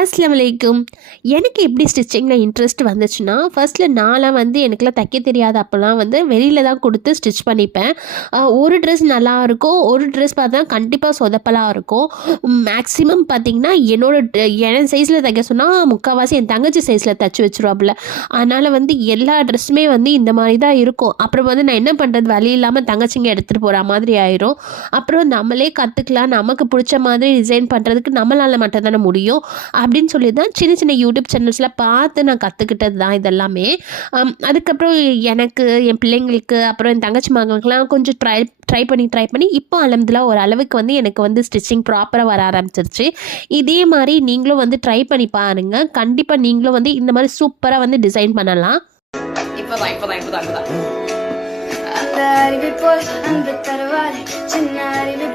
அஸ்ஸலாமு அலைக்கும். எனக்கு எப்படி ஸ்டிச்சிங்கில இன்ட்ரெஸ்ட் வந்துச்சுன்னா, ஃபர்ஸ்ட்ல நான்லாம் வந்து எனக்குலாம் தைக்க தெரியாது. அப்போலாம் வந்து வெளியில தான் குடுத்து ஸ்டிச் பண்ணிப்பேன். ஒரு ட்ரெஸ் நல்லாயிருக்கும். ஒரு ட்ரெஸ் பார்த்தா கண்டிப்பா சொதப்பலா இருக்கும். மேக்ஸிமம் பார்த்தீங்கன்னா, என் சைஸ்ல தைக்க சொன்னா, முக்காவாசி என் தங்கச்சி சைஸ்ல தச்சு வச்சுருவாப்புல. அதனால வந்து எல்லா ட்ரெஸ்ஸுமே வந்து இந்த மாரி தான் இருக்கும். அப்புறம் வந்து நான் என்ன பண்றது? வழி இல்லாம தங்கச்சிங்க எடுத்துட்டு போற மாதிரி ஆயிரும். அப்புறம் நம்மளே கத்துக்கலாம். நமக்கு புடிச்ச மாதிரி டிசைன் பண்றதுக்கு நம்மளால மட்டும் தானே முடியும். அப்படின்னு சொல்லி தான் சின்ன சின்ன யூடியூப் சேனல்ஸில் பார்த்து நான் கற்றுக்கிட்டது தான் இதெல்லாமே. அதுக்கப்புறம் எனக்கு, என் பிள்ளைங்களுக்கு, அப்புறம் என் தங்கச்சி மகளுக்கெல்லாம் கொஞ்சம் ட்ரை பண்ணி இப்போ அல்ஹம்துலில்லாஹ் ஒரு அளவுக்கு வந்து எனக்கு வந்து ஸ்டிச்சிங் ப்ராப்பராக வர ஆரம்பிச்சிருச்சு. இதே மாதிரி நீங்களும் வந்து ட்ரை பண்ணி பாருங்க. கண்டிப்பாக நீங்களும் வந்து இந்த மாதிரி சூப்பராக வந்து டிசைன் பண்ணலாம். அந்த அறிவை போல் அன்பு தருவாரே சின்ன அறிவை